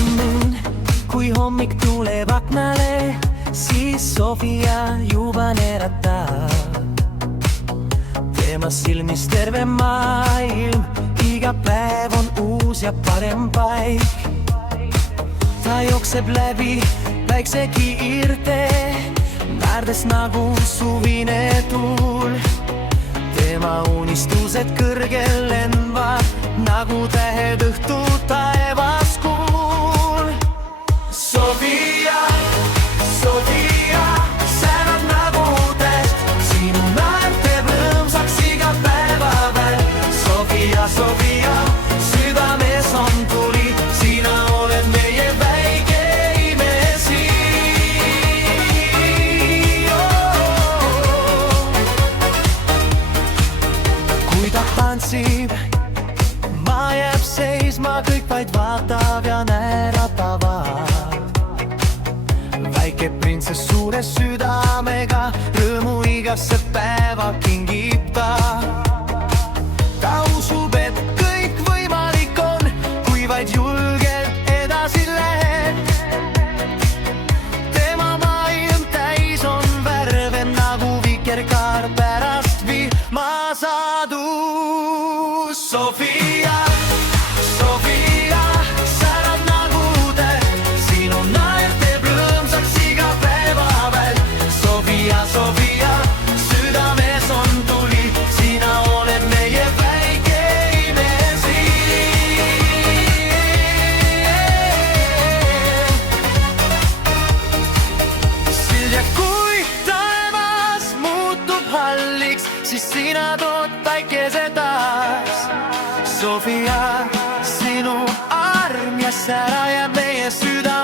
õnn, kui hommik tuleb aknale, siis Sofia juba neeratab. Tema silmis terve maailm, iga päev on uus ja parem paik. Ta jookseb läbi päiksekiirte, naerdes nagu suvine tuul. Tema unistused kõrgel lendavad nagu tähed õhtu taevas kuul. Sofia, Sofia, särad nagu täht, sinu naer teeb rõõmsaks iga päeva veel. Sofia, Sofia, südames on tuli, sina oled meie väike imesi. Kui ta tantsib, maa jääb seisma, kõik vaid vaatab ja naeratavad. Väike printsess suure südamega, rõõmu igasse päeva kingib ta. Ta usub, et kõik võimalik on, kui vaid julgelt edasi lähed. Tema maailm täis on värve nagu vikerkaar pärast vihmasadu. Sofia, Sofia, särad nagu täht, sinu naer teeb rõõmsaks iga päeva veel. Sofia, Sofia, südames on tuli, sina oled meie väike imesi. Silja, kui taevas muutub halliks, siis sina tood päikese taas. Sofia, sinu arm ja sära jääb meie süda.